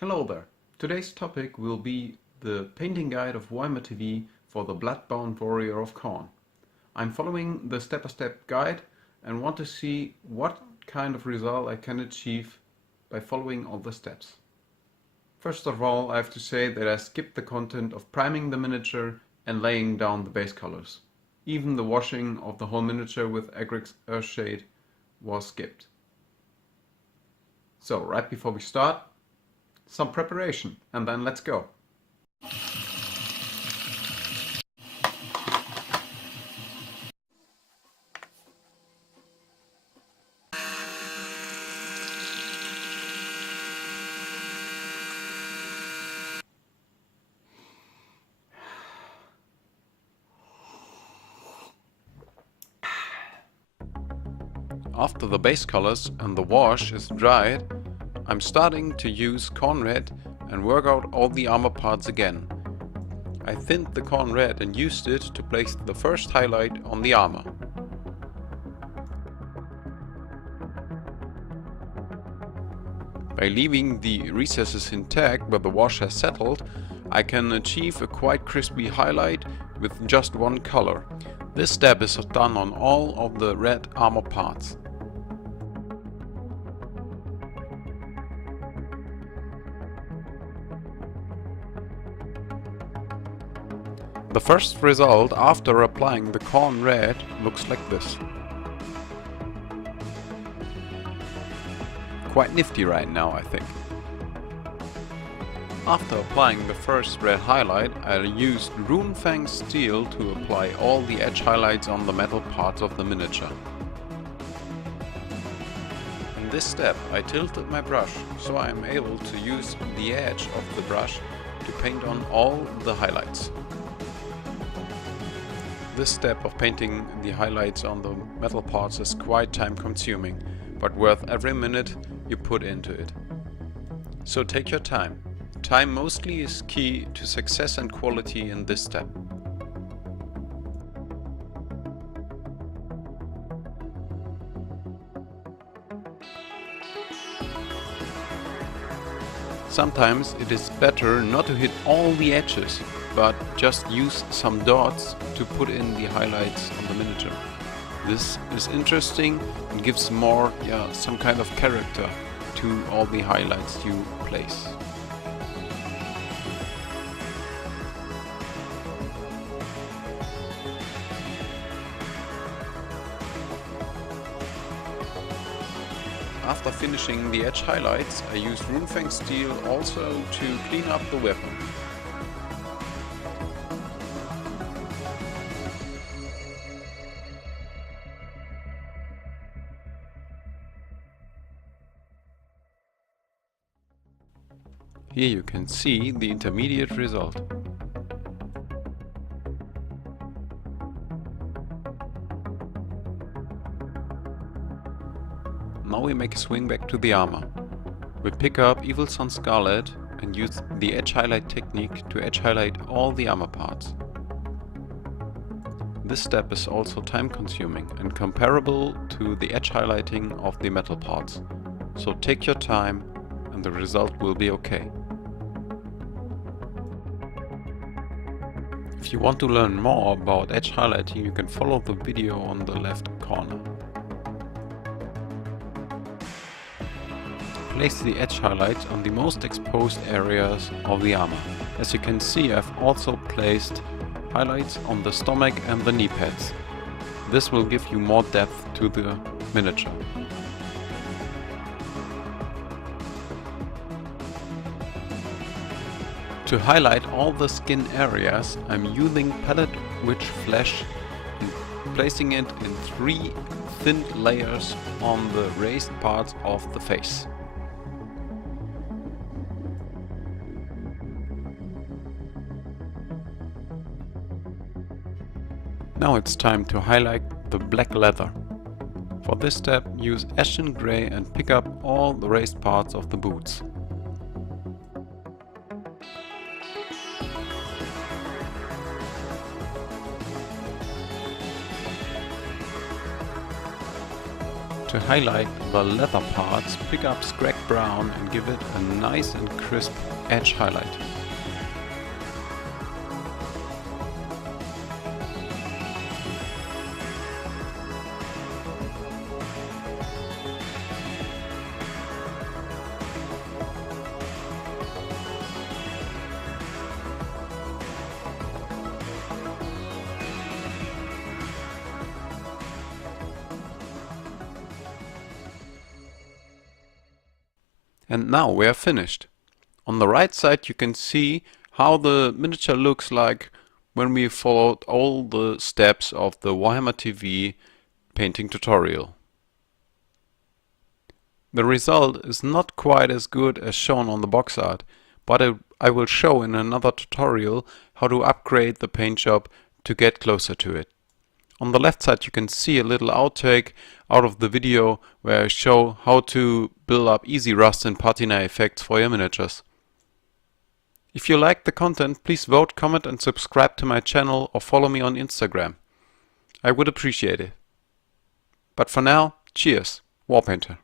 Hello there. Today's topic will be the painting guide of wahrammer TV for the Bloodbound Warrior of Khorne. I'm following the step-by-step guide and want to see what kind of result I can achieve by following all the steps. First of all, I have to say that I skipped the content of priming the miniature and laying down the base colors. Even the washing of the whole miniature with Agrix Earthshade was skipped. So, right before we start, some preparation, and then let's go. After the base colors and the wash is dried, I'm starting to use Khorne red and work out all the armor parts again. I thinned the Khorne red and used it to place the first highlight on the armor. By leaving the recesses intact where the wash has settled, I can achieve a quite crispy highlight with just one color. This step is done on all of the red armor parts. The first result after applying the Khorne red looks like this. Quite nifty right now, I think. After applying the first red highlight, I used Runefang steel to apply all the edge highlights on the metal parts of the miniature. In this step I tilted my brush, so I am able to use the edge of the brush to paint on all the highlights. This step of painting the highlights on the metal parts is quite time consuming, but worth every minute you put into it. So take your time. Time mostly is key to success and quality in this step. Sometimes it is better not to hit all the edges, but just use some dots to put in the highlights on the miniature. This is interesting and gives more, some kind of character to all the highlights you place. After finishing the edge highlights, I used Runefang steel also to clean up the weapon. Here you can see the intermediate result. Now we make a swing back to the armor. We pick up Evil Sun Scarlet and use the edge highlight technique to edge highlight all the armor parts. This step is also time consuming and comparable to the edge highlighting of the metal parts. So take your time and the result will be okay. If you want to learn more about edge highlighting, you can follow the video on the left corner. Place the edge highlights on the most exposed areas of the armor. As you can see, I've also placed highlights on the stomach and the knee pads. This will give you more depth to the miniature. To highlight all the skin areas, I'm using palette witch flesh and placing it in 3 thin layers on the raised parts of the face. Now it's time to highlight the black leather. For this step, use Ashen Grey and pick up all the raised parts of the boots. To highlight the leather parts, pick up scragged brown and give it a nice and crisp edge highlight. And now we are finished. On the right side you can see how the miniature looks like when we followed all the steps of the Warhammer TV painting tutorial. The result is not quite as good as shown on the box art, but I will show in another tutorial how to upgrade the paint job to get closer to it. On the left side you can see a little outtake out of the video where I show how to build up easy rust and patina effects for your miniatures. If you like the content, please vote, comment and subscribe to my channel or follow me on Instagram. I would appreciate it. But for now, cheers, Warpainter.